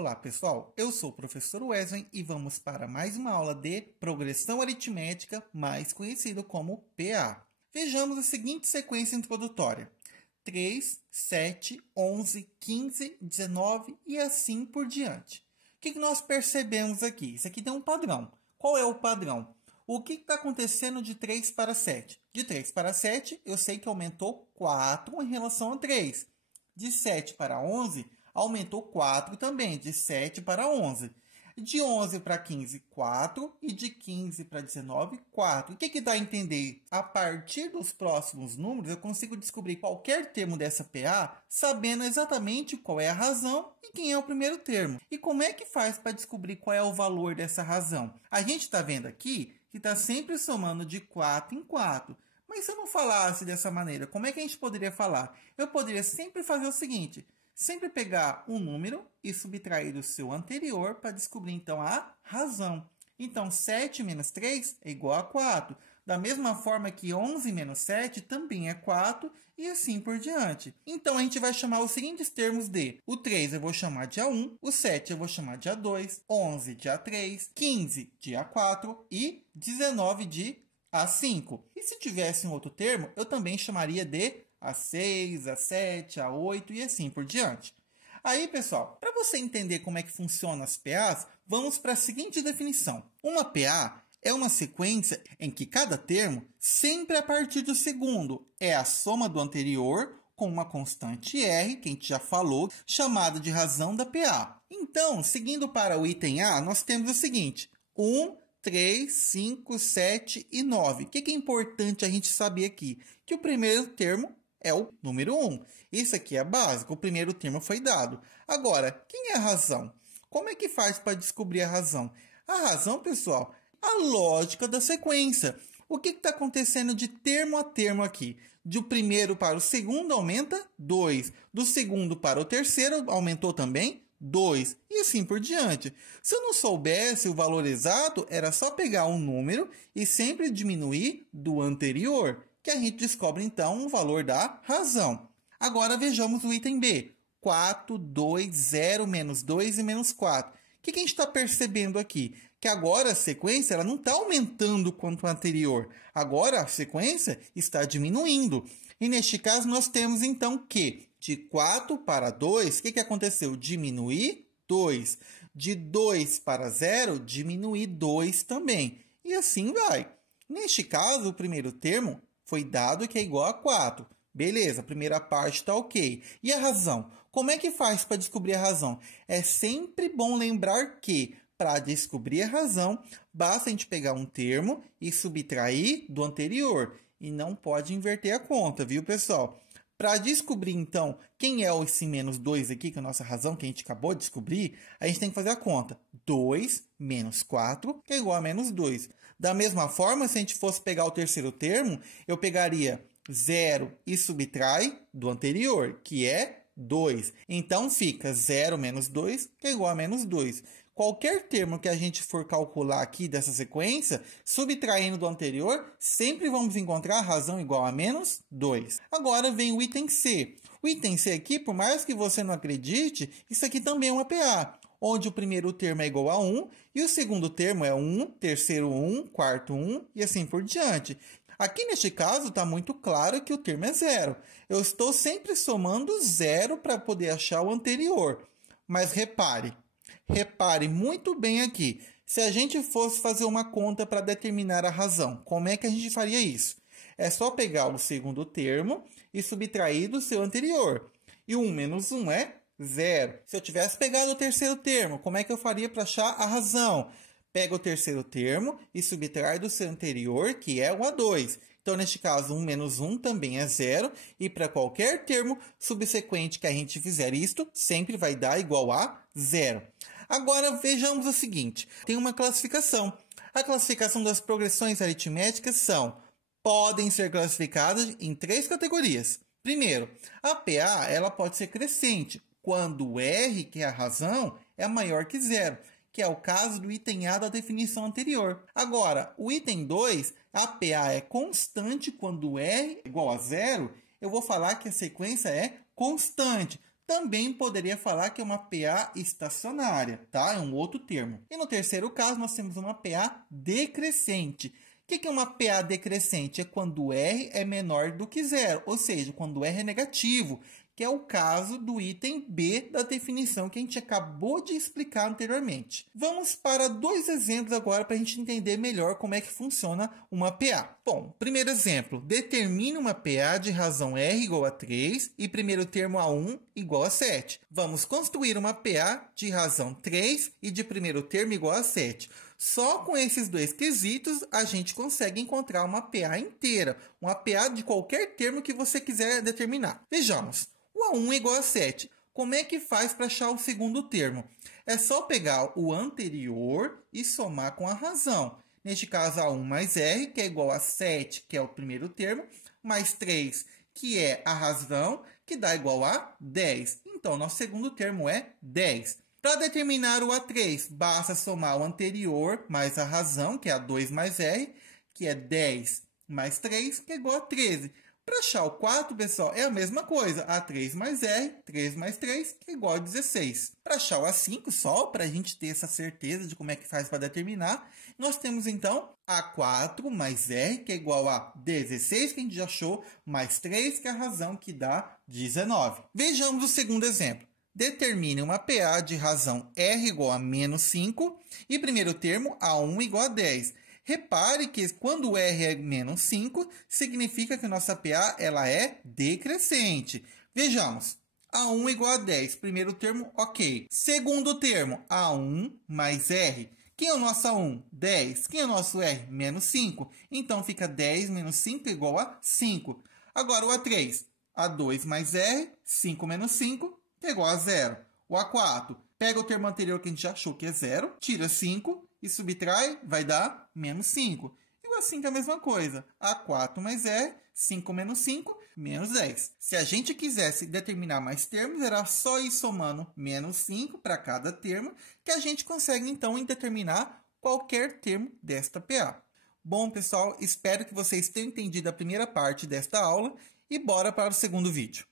Olá pessoal, eu sou o professor Wesley e vamos para mais uma aula de progressão aritmética, mais conhecido como PA. Vejamos a seguinte sequência introdutória: 3, 7, 11, 15, 19 e assim por diante. O que nós percebemos aqui? Isso aqui tem um padrão. Qual é o padrão? O que está acontecendo de 3 para 7? De 3 para 7, eu sei que aumentou 4 em relação a 3. De 7 para 11, aumentou 4 também, de 7 para 11. De 11 para 15, 4. E de 15 para 19, 4. O que dá a entender? A partir dos próximos números, eu consigo descobrir qualquer termo dessa PA, sabendo exatamente qual é a razão e quem é o primeiro termo. E como é que faz para descobrir qual é o valor dessa razão? A gente está vendo aqui que está sempre somando de 4 em 4. Mas se eu não falasse dessa maneira, como é que a gente poderia falar? Eu poderia sempre fazer o seguinte: sempre pegar um número e subtrair do seu anterior para descobrir, então, a razão. Então, 7 menos 3 é igual a 4. Da mesma forma que 11 menos 7 também é 4 e assim por diante. Então, a gente vai chamar os seguintes termos de: o 3 eu vou chamar de A1, o 7 eu vou chamar de A2, 11 de A3, 15 de A4 e 19 de A5. E se tivesse um outro termo, eu também chamaria de A6, A7, A8 e assim por diante. Aí, pessoal, para você entender como é que funcionam as PAs, vamos para a seguinte definição. Uma PA é uma sequência em que cada termo, sempre a partir do segundo, é a soma do anterior com uma constante R, que a gente já falou, chamada de razão da PA. Então, seguindo para o item A, nós temos o seguinte: 1, 3, 5, 7 e 9. O que é importante a gente saber aqui? Que o primeiro termo é o número 1. Isso aqui é básico, o primeiro termo foi dado. Agora, quem é a razão? Como é que faz para descobrir a razão? A razão, pessoal, a lógica da sequência. O que está acontecendo de termo a termo aqui? Do primeiro para o segundo aumenta 2. Do segundo para o terceiro aumentou também 2. E assim por diante. Se eu não soubesse o valor exato, era só pegar um número e sempre diminuir do anterior, que a gente descobre, então, o valor da razão. Agora, vejamos o item B. 4, 2, 0, menos 2 e menos 4. O que a gente está percebendo aqui? Que agora a sequência ela não está aumentando quanto a anterior. Agora a sequência está diminuindo. E neste caso, nós temos, então, que de 4 para 2, o que aconteceu? Diminuir 2. De 2 para 0, diminuir 2 também. E assim vai. Neste caso, o primeiro termo foi dado que é igual a 4. Beleza, a primeira parte está ok. E a razão? Como é que faz para descobrir a razão? É sempre bom lembrar que, para descobrir a razão, basta a gente pegar um termo e subtrair do anterior. E não pode inverter a conta, viu, pessoal? Para descobrir, então, quem é esse menos 2 aqui, que é a nossa razão, que a gente acabou de descobrir, a gente tem que fazer a conta. 2 menos 4, que é igual a menos 2. Da mesma forma, se a gente fosse pegar o terceiro termo, eu pegaria 0 e subtrai do anterior, que é 2. Então, fica 0 menos 2, que é igual a menos 2. Qualquer termo que a gente for calcular aqui dessa sequência, subtraindo do anterior, sempre vamos encontrar a razão igual a menos 2. Agora vem o item C. O item C aqui, por mais que você não acredite, isso aqui também é uma PA, onde o primeiro termo é igual a 1 e o segundo termo é 1, terceiro 1, quarto 1 e assim por diante. Aqui neste caso está muito claro que o termo é 0. Eu estou sempre somando 0 para poder achar o anterior. Mas repare muito bem aqui. Se a gente fosse fazer uma conta para determinar a razão, como é que a gente faria isso? É só pegar o segundo termo e subtrair do seu anterior. E 1 menos 1 é 0. Se eu tivesse pegado o terceiro termo, como é que eu faria para achar a razão? Pega o terceiro termo e subtrai do seu anterior, que é o A2. Então, neste caso, 1 menos 1 também é 0. E para qualquer termo subsequente que a gente fizer isto, sempre vai dar igual a 0. Agora, vejamos o seguinte. Tem uma classificação. A classificação das progressões aritméticas podem ser classificadas em 3 categorias. Primeiro, a PA ela pode ser crescente, quando o R, que é a razão, é maior que 0. Que é o caso do item A da definição anterior. Agora, o item 2, a PA é constante quando R é igual a 0, eu vou falar que a sequência é constante. Também poderia falar que é uma PA estacionária, tá? É um outro termo. E no terceiro caso, nós temos uma PA decrescente. O que é uma PA decrescente? É quando R é menor do que zero, ou seja, quando R é negativo, que é o caso do item B da definição que a gente acabou de explicar anteriormente. Vamos para dois exemplos agora para a gente entender melhor como é que funciona uma PA. Bom, primeiro exemplo, determine uma PA de razão R igual a 3 e primeiro termo A1 igual a 7. Vamos construir uma PA de razão 3 e de primeiro termo igual a 7. Só com esses dois quesitos a gente consegue encontrar uma PA inteira, uma PA de qualquer termo que você quiser determinar. Vejamos. O A1 é igual a 7. Como é que faz para achar o segundo termo? É só pegar o anterior e somar com a razão. Neste caso, A1 mais R, que é igual a 7, que é o primeiro termo, mais 3, que é a razão, que dá igual a 10. Então, nosso segundo termo é 10. Para determinar o A3, basta somar o anterior mais a razão, que é A2 mais R, que é 10 mais 3, que é igual a 13. Para achar o 4, pessoal, é a mesma coisa. A3 mais R, 3 mais 3, que é igual a 16. Para achar o A5, só para a gente ter essa certeza de como é que faz para determinar, nós temos, então, A4 mais R, que é igual a 16, que a gente já achou, mais 3, que é a razão que dá 19. Vejamos o segundo exemplo. Determine uma PA de razão R igual a menos 5 e primeiro termo A1 igual a 10. Repare que quando R é menos 5, significa que nossa PA ela é decrescente. Vejamos. A1 igual a 10. Primeiro termo, ok. Segundo termo, A1 mais R. Quem é o nosso A1? 10. Quem é o nosso R? Menos 5. Então, fica 10 menos 5 igual a 5. Agora, o A3. A2 mais R, 5 menos 5, que é igual a 0. O A4, pega o termo anterior que a gente já achou que é 0, tira 5 e subtrai, vai dar menos 5. E o A5 é a mesma coisa. A4 mais R, 5 menos 5, menos 10. Se a gente quisesse determinar mais termos, era só ir somando menos 5 para cada termo, que a gente consegue, então, determinar qualquer termo desta PA. Bom, pessoal, espero que vocês tenham entendido a primeira parte desta aula e bora para o segundo vídeo.